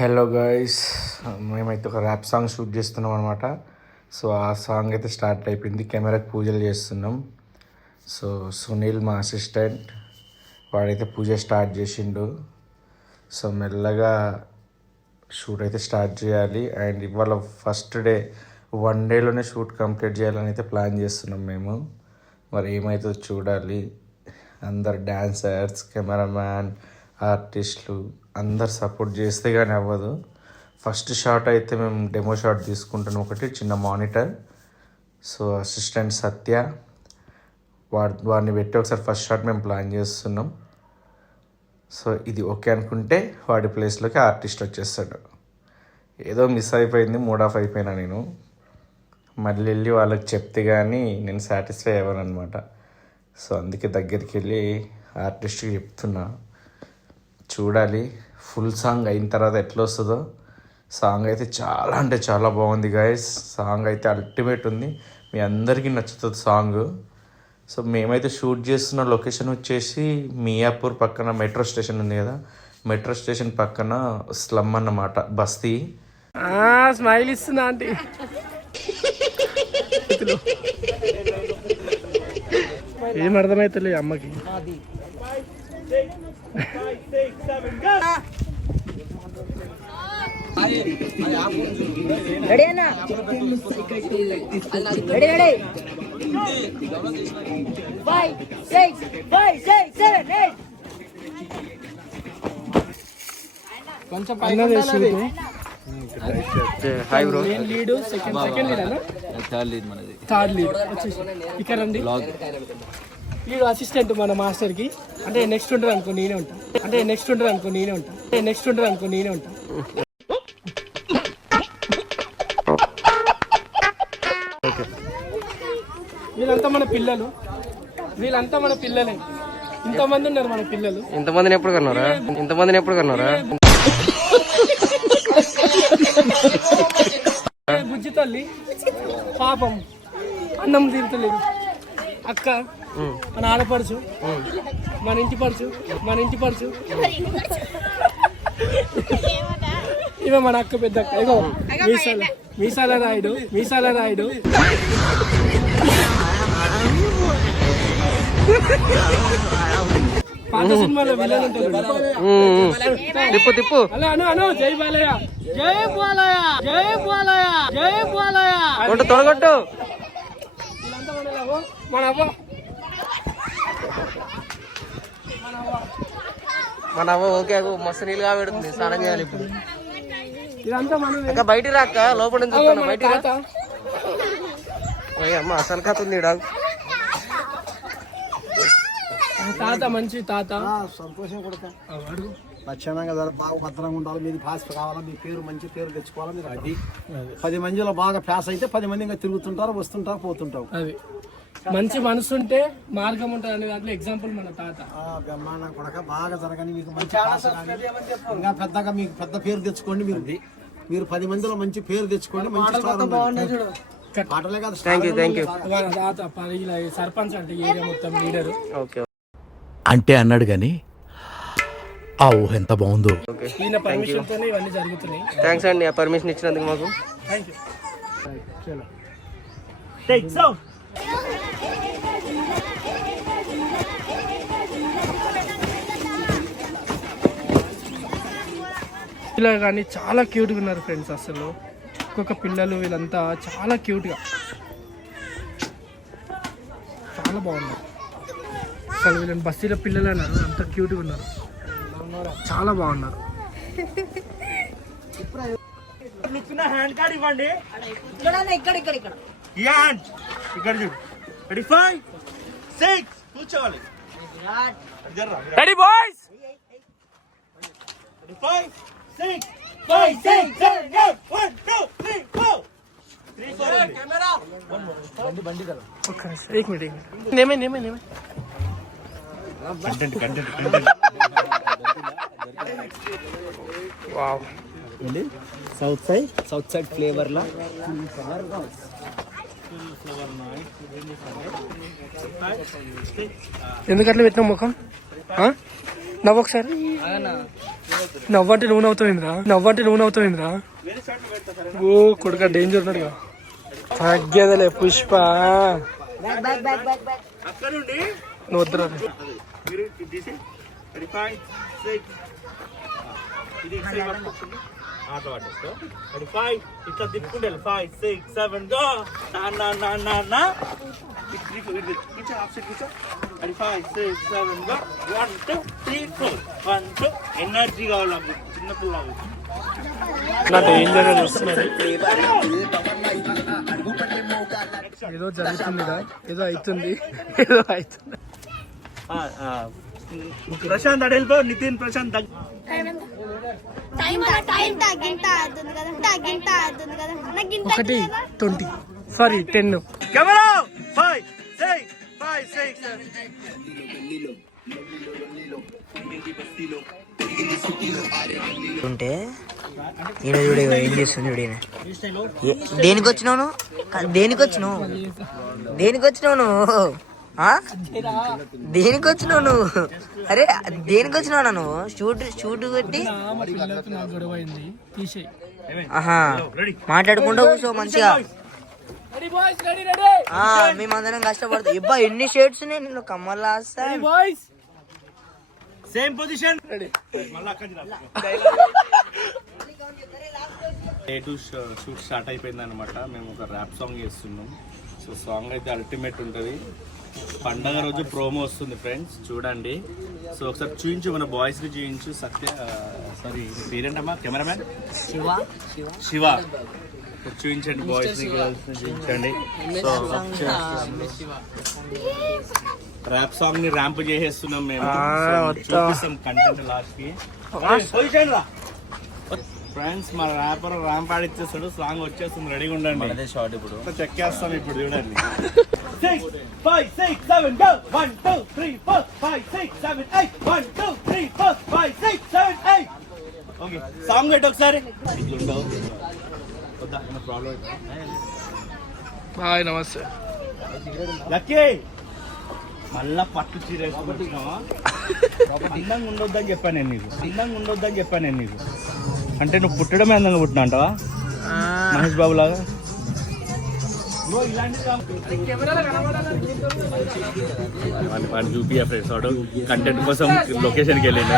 Hello guys, మేమైతే ఒక rap song shoot చేస్తున్నాం అనమాట. సో ఆ సాంగ్ అయితే స్టార్ట్ అయిపోయింది. కెమెరాకి పూజలు చేస్తున్నాం. సో సునీల్ మా అసిస్టెంట్, వాడైతే పూజ స్టార్ట్ చేసిండు. సో మెల్లగా షూట్ అయితే స్టార్ట్ చేయాలి. అండ్ ఇవాళ ఫస్ట్ డే, 1 డేలోనే షూట్ కంప్లీట్ చేయాలని అయితే ప్లాన్ చేస్తున్నాం మేము. మరి ఏమవుతుందో చూడాలి. అందరు డాన్సర్స్, కెమెరామ్యాన్, ఆర్టిస్టులు అందరు సపోర్ట్ చేస్తే కానీ అవ్వదు. ఫస్ట్ షాట్ అయితే మేము డెమో షాట్ తీసుకుంటున్నాం, ఒకటి చిన్న మానిటర్. సో అసిస్టెంట్ సత్య వాడిని పెట్టి ఒకసారి ఫస్ట్ షాట్ మేము ప్లాన్ చేస్తున్నాం. సో ఇది ఓకే అనుకుంటే వాడి ప్లేస్లోకి ఆర్టిస్ట్ వచ్చేస్తాడు. ఏదో మిస్ అయిపోయింది, మూడ్ ఆఫ్ అయిపోయినా నేను. మళ్ళీ వెళ్ళి వాళ్ళకి చెప్తే కానీ నేను సాటిస్ఫై అవ్వను అనమాట. సో అందుకే దగ్గరికి వెళ్ళి ఆర్టిస్ట్కి చెప్తున్నా. చూడాలి ఫుల్ సాంగ్ అయిన తర్వాత ఎట్లా వస్తుందో. సాంగ్ అయితే చాలా అంటే చాలా బాగుంది గైస్. సాంగ్ అయితే అల్టిమేట్ ఉంది, మీ అందరికీ నచ్చుతుంది సాంగ్. సో మేమైతే షూట్ చేస్తున్న లొకేషన్ వచ్చేసి మియాపూర్ పక్కన మెట్రో స్టేషన్ ఉంది కదా, మెట్రో స్టేషన్ పక్కన స్లమ్ అన్నమాట, బస్తీ. స్మైల్ ఇస్తున్నా ఆంటీ. ఏం అర్థమవుతలే అమ్మకి. కొంచెం పైన hi bro. Lead second lead అన్న, థర్డ్ లీడ్ వచ్చేసి ఇక్కడ రండి. లీడ్ అసిస్టెంట్ మన మాస్టర్ కి. అంటే నెక్స్ట్ ఉంటుంది అనుకో నేనే ఉంటా. వీళ్ళంతా మన పిల్లలే. ఇంతమంది ఉన్నారు మన పిల్లలు. ఇంతమందిని ఎప్పుడు కన్నారా? బుజ్జి తల్లి పాపం అన్నం తీరుతలేదు. అక్క మన ఆడపడుచు, మన ఇంటి పడుచు. ఇవే మన అక్క, పెద్ద అక్క. ఇగో మీసాల రాయుడు. పాత సినిమాలో విలన్ ఉంటాడు. తిప్పు అను జై బాలయ్య. తొడగొట్టు. మన అవ్వ ఓకే, మస్తు నీళ్ళుగా పెడుతుంది, స్నానం చేయాలి ఇప్పుడు. బయటికి రాక లోపల నుంచి బయటికి రా. అమ్మ అసలు కథ ఉంది. తాత మంచి తాత, సంతోషం కొడుతా. లక్షణంగా బాగా భద్రంగా ఉండాలి. మీది పాస్ కావాలా, మీ పేరు మంచి పేరు తెచ్చుకోవాలా. మీరు అది 10 మందిలో బాగా పాస్ అయితే 10 మంది ఇంకా తిరుగుతుంటారు, వస్తుంటారు, పోతుంటారు. అది మంచి మనసు ఉంటే మార్గం ఉంటుంది అనే దాంట్లో ఎగ్జాంపుల్ మన తాత. బ్రహ్మాండం కొడక బాగా జరగని, మీకు మంచి పాస్ కానీ ఇంకా పెద్దగా మీకు పెద్ద పేరు తెచ్చుకోండి. మీరు 10 మందిలో మంచి పేరు తెచ్చుకోండి. మంచి పాటలే కాదు. తాత సర్పంచ్ అంటే ఏరియా మొత్తం లీడర్. అంటే అన్నాడు గాని ఆ ఊహ ఎంత బాగుందో. ఈయన పర్మిషన్ తోనే ఇవన్నీ జరుగుతున్నాయి. థ్యాంక్స్ అండి ఆ పర్మిషన్ ఇచ్చినందుకు మాకు. ఇలా కానీ చాలా క్యూట్గా ఉన్నారు ఫ్రెండ్స్. అసలు ఒక్కొక్క పిల్లలు వీళ్ళంతా చాలా క్యూట్గా, చాలా బాగున్నారు. అసలు వీళ్ళని బస్తీలో పిల్లలు అన్నారు, అంత క్యూట్గా ఉన్నారు, చాలా బాగున్నారు. హ్యాండ్ కార్డ్ ఇవ్వండి. ఇక్కడ చూడు. 5 6 కూర్చోవాలి. Ready boys. 5 6 5 6 7 8 1 2 3 4 3 4 కెమెరా బండి కదా. एक मिनट नेमे content wow. South side flavour లా ఎందుకట్లా పెట్టిన ముఖం? నవ్వు ఒకసారి. నవ్వంటే నువ్వు నవ్వుతావింద్రా. ఓ కొడుక డేంజర్ ఉన్నాడు. తగ్గేదలే పుష్ప. నువ్వు వద్దురా. ఇట్లా తిప్పుకుంటే 5 6 7 గో. నా 5 6 7 గో. 1 2 3 4 1 2. ఎనర్జీ కావాలి నాకు, చిన్నపిల్లలు. డేంజర్ వస్తున్నారు. ఏదో జరుగుతుందిగా, ఏదో అవుతుంది. ప్రశాంత్ అడెల్పో. నితిన్ ప్రశాంత్ ఒకటి 20 సారీ 10. కెమెరా 5 6 5 6 7. ఉంటే ఈయన చూడ ఏం చేస్తుంది చూడ. దేనికి వచ్చినావు నువ్వు? దేనికి వచ్చినావు నువ్వు? దేనికి వచ్చినావు నువ్వు? అరే దేనికి వచ్చినావు నువ్వు? షూట్ కొట్టి ఆహా మాట్లాడకుండా కూర్చో మంచిగా. మేమందరం కష్టపడతాం. ఇబ్బా ఎన్ని షేడ్స్ ఉన్నాయి నిన్ను కమ్మల్లా. Same position. షూట్ స్టార్ట్ అయిపోయింది అనమాట. మేము ఒక ర్యాప్ సాంగ్ చేస్తున్నాం. సో సాంగ్ అయితే అల్టిమేట్ ఉంటుంది. పండగ రోజు ప్రోమో వస్తుంది ఫ్రెండ్స్, చూడండి. సో ఒకసారి చూపించు, మన బాయ్స్ కి చూపించు. సారీ పేరేంటమ్మా కెమెరామ్యాన్? శివ. చూపించండి బాయ్స్ ని, గర్ల్స్ ని చూపించండి. సో ర్యాప్ సాంగ్ ని ర్యాంప్ చేసేస్తున్నాం మేము. చూపిస్తాం కంటెంట్ లాస్ట్ కి. ఫ్రెండ్స్ మా ర్యాపర్ ర్యాంప్ ఆడిచ్చేస్తాడు, సాంగ్ వచ్చేస్తుంది. రెడీగా ఉండండి. షార్ట్ ఇప్పుడు చెక్ చేస్తాం. ఇప్పుడు చూడండి. 6 5 6 7 go. 1 2 3 4 5 6 7 8 1 2 3 4 5 6 7 8. ఓకే సాంగ్ పెట్టు ఒకసారి. ఇట్లుండవు వద్దా ప్రాబ్లం. హాయ్ నమస్తే. లక్కీ మళ్ళా పట్టు చీర వేసుకుంటున్నావా? అందంగా ఉండొద్దని చెప్పాను నేను నీకు. అంటే నువ్వు పుట్టడమే అందంగా పుట్టినా అంటావా మహేష్ బాబు లాగా? వాడు చూపియా ఫ్రెండ్స్, వాడు కంటెంట్ కోసం లొకేషన్కి వెళ్ళిండు.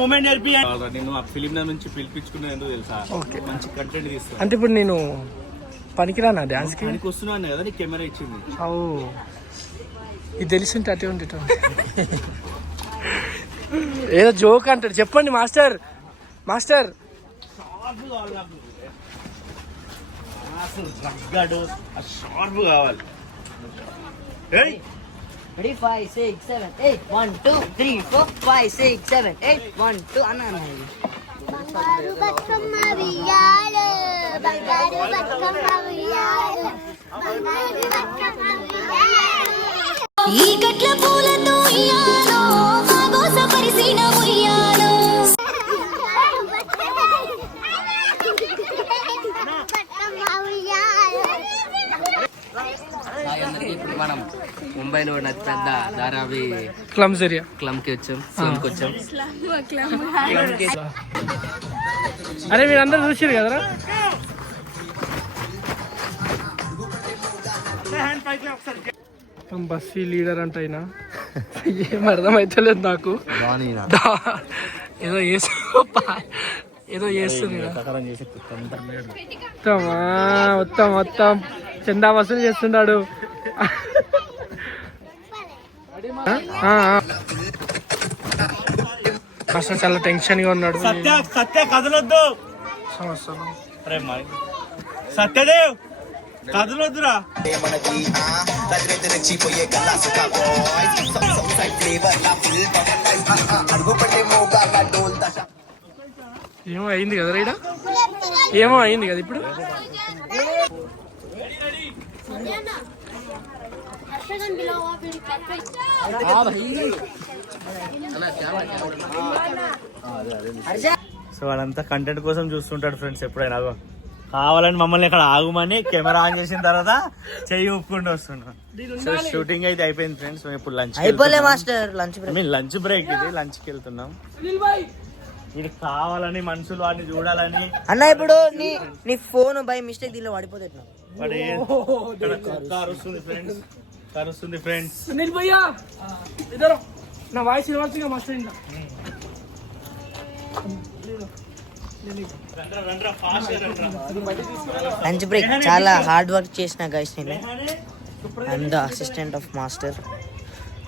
మూమెంట్ నేర్పి. నేను ఆ ఫిలిం నుంచి పిలిపించుకున్నా ఎందుకు తెలుసా? మంచి కంటెంట్ తీస్తా. అంటే ఇప్పుడు నేను పనికిరానా డాన్స్ కి? వస్తున్నాను కదా, నీకు కెమెరా ఇచ్చింది. ఓ ఇది తెలిసింటే అటే ఉండేట. ఏదో జోక్ అంటాడు. చెప్పండి మాస్టర్. షార్ప్ కావాలి. Ready 5 6 7 8 1 2 3 4 5 6 7 8 1 2 అన్నా. బంగారు బతుకమ్మ వియ్యాలో, బంగారు బతుకమ్మ వియ్యాలో, బంగారు బతుకమ్మ వియ్యాలో. ఈ గట్ల పూలతో ఇయ్యాలో, మాగోస పరిసిన ఉయ్యాలో. బతుకమ్మ వియ్యాలో. ఇప్పుడు మనం ముంబైలో ఉన్న పెద్ద ధారావి క్లమ్స్ ఏరియా క్లమ్కి వచ్చాం. అరే మీరు అందరు చూసారు కదరా. బస్సీ లీడర్ అంటే అయినా ఏం అర్థమైతలేదు నాకు. ఏదో చేస్తుంది. మొత్తం చందా వసూలు చేస్తున్నాడు. అసలు చాలా టెన్షన్ గా ఉన్నాడు. సత్య కదలొద్దు. సత్యదేవ్ కదలొద్దురా. ఏమో అయింది కదా రైడా, ఏమో అయింది కదా ఇప్పుడు. సో వాళ్ళంతా కంటెంట్ కోసం చూస్తుంటాడు ఫ్రెండ్స్. ఎప్పుడైనా కావాలని మమ్మల్ని ఇక్కడ ఆగుమని కెమెరా ఆన్ చేసిన తర్వాత చెయ్యి ఊపుకుంటూ వస్తున్నాం. సో షూటింగ్ అయితే అయిపోయింది ఫ్రెండ్స్. మేము ఇప్పుడు లంచ్ అయిపోలే మాస్టర్ లంచ్ బ్రేక్. మేము లంచ్ బ్రేక్ ఇది లంచ్కి వెళ్తున్నాం. ఇది కావాలని మనుషులు వాడిని చూడాలని. అన్న ఇప్పుడు నీ ఫోన్ బై మిస్టేక్ దీనిలో పడిపోతే ఎట్లా? వాడు కరుస్తుంది ఫ్రెండ్స్, కరుస్తుంది ఫ్రెండ్స్. సునీల్ భయ్యా ఇద్దరు నా వాయిస్ వినవచ్చుగా మాస్టర్. లంచ్ బ్రేక్ చాలా హార్డ్ వర్క్ చేసిన గైస్. నేను I'm the assistant of master.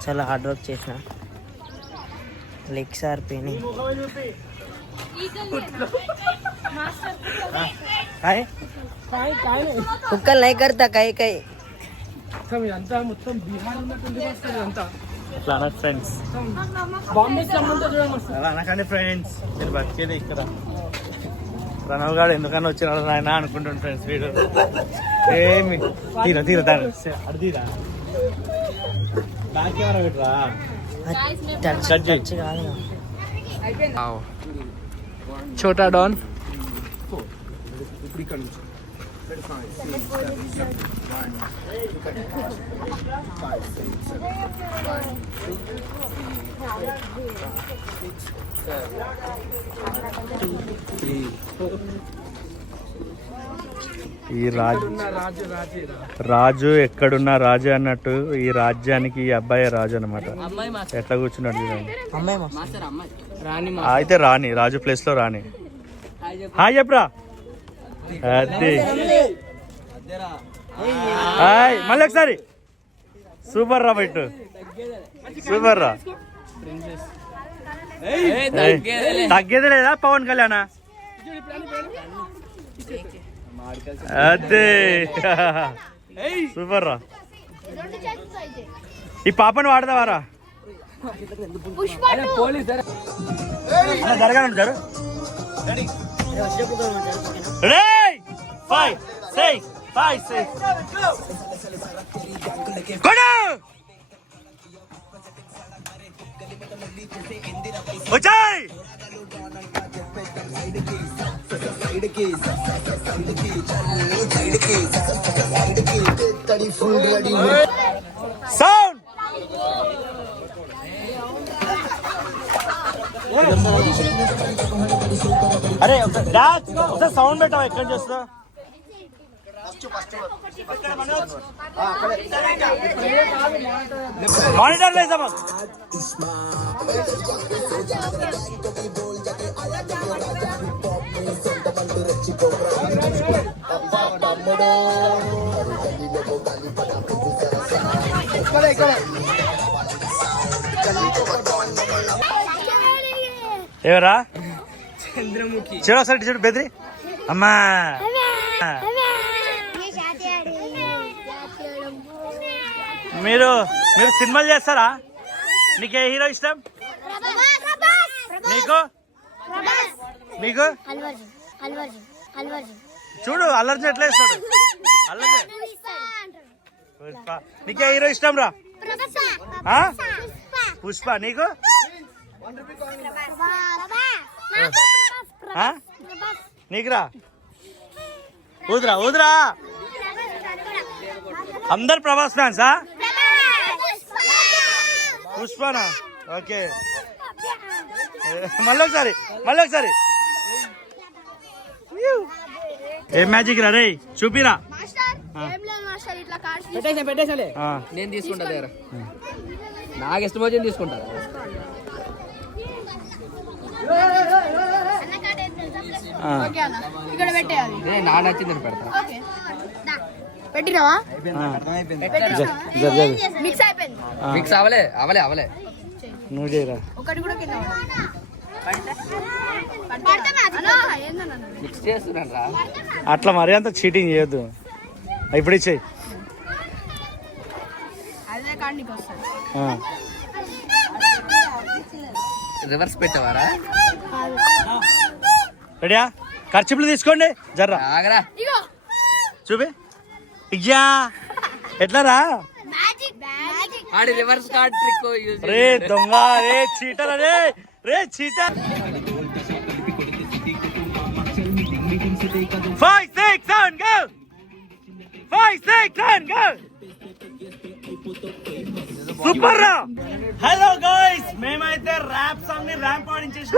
చాలా హార్డ్ వర్క్ చేసిన. Legs are paining. కుక్కలు నై కర్తా కై కై. ఇదంతా మొత్తం బీహార్ ఉన్నట్టుంది మాస్టర్. ఇదంతా ఇట్లా అనకు ఫ్రెండ్స్, బాంబే స్లమ్ అంతా చూడండి మాస్టర్. అలా అనకండి ఫ్రెండ్స్. నేను బతికేది ఇక్కడ. ప్రణవ్ గారు ఎందుకన్నా వచ్చినాడు నాయన అనుకుంటాను ఫ్రెండ్స్. వీడు ఏమి తీరా తీరా అది తీరా బ్యాక్ కెమెరా పెట్టరా. టచ్ కాదు. చోటా డాన్ ఈ రాజు ఎక్కడున్నా రాజు అన్నట్టు ఈ రాజ్యానికి ఈ అబ్బాయి రాజు అనమాట. ఎట్లా కూర్చున్నాడు చూడండి. అమ్మాయి మాస్టర్. అయితే రాణి, రాజు ప్లేస్ లో రాణి. హాయ్ చెప్పరా. అది హాయ్ మళ్ళీ ఒకసారి. సూపర్ రా బయట, సూపర్ రా. తగ్గేది లేదా పవన్ కళ్యాణ్? అదే సూపర్ రా. ఈ పాపను వాడదావారా? జరగండి జరు. వచ్చాయి సౌండ్. అరే ఒకసారి సౌండ్ పెట్టావా? ఎక్కడ చేస్తా మానిటర్ లేదా? ఎవరా చంద్రముఖి చూడు ఒకసారి చూడు బెదిరి. అమ్మా మీరు మీరు సినిమాలు చేస్తారా? నీకు ఏ హీరో ఇష్టం? నీకు నీకు చూడు అల్లర్జున్ ఎట్లా ఇస్తాడు. అల్లర్జున్ పుష్ప. నీకే హీరో ఇష్టం రా? పుష్ప. నీకు నీకురా? ఊదురా ఊదురా. అందరు ప్రభాస్ ఫ్యాన్సా? పుష్పనా? ఓకే మళ్ళీ ఒకసారి మళ్ళీ ఒకసారి. ఏం మ్యాజిక్ రా రే చూపిరా. పెట్టేసాలే నేను తీసుకుంటా దగ్గర. నాకు ఇష్టం వచ్చింది తీసుకుంటా. నాకు నచ్చిందని పెడతా. పెట్టినావా? మిక్స్ అవలే అవలే అవలే. నువ్వు చేయరా. ఒకటి కూడా కింద మిక్స్ చేస్తున్నాను రా. అట్లా మరీ అంత చీటింగ్ చేయొద్దు. ఇప్పుడు ఇచ్చేయి. రివర్స్ పెట్టవారా? రెడీయా? ఖర్చులు తీసుకోండి జర్రా. ఆగరా చూపి. ఇయ్యా ఎట్లా రా? ఆడి రివర్స్ కార్డ్ ట్రిక్ యూజ్. రే దొంగ, రే చీటర్, రే రే చీటర్. 5, 6, 7, go! 5, 6, 7, go! సూపర్ రా. హలో గాయ్స్, మేమైతే ర్యాప్ సాంగ్ ని ర్యాంప్ ఆడించేసాం.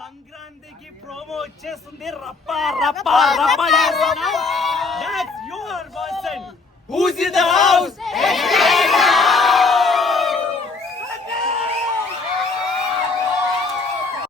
సంక్రాంతికి ప్రోమో వచ్చేస్తుంది. రప్ప రప్ప రప్ప చేస్తున్నాం. That's your person. Who's in the house?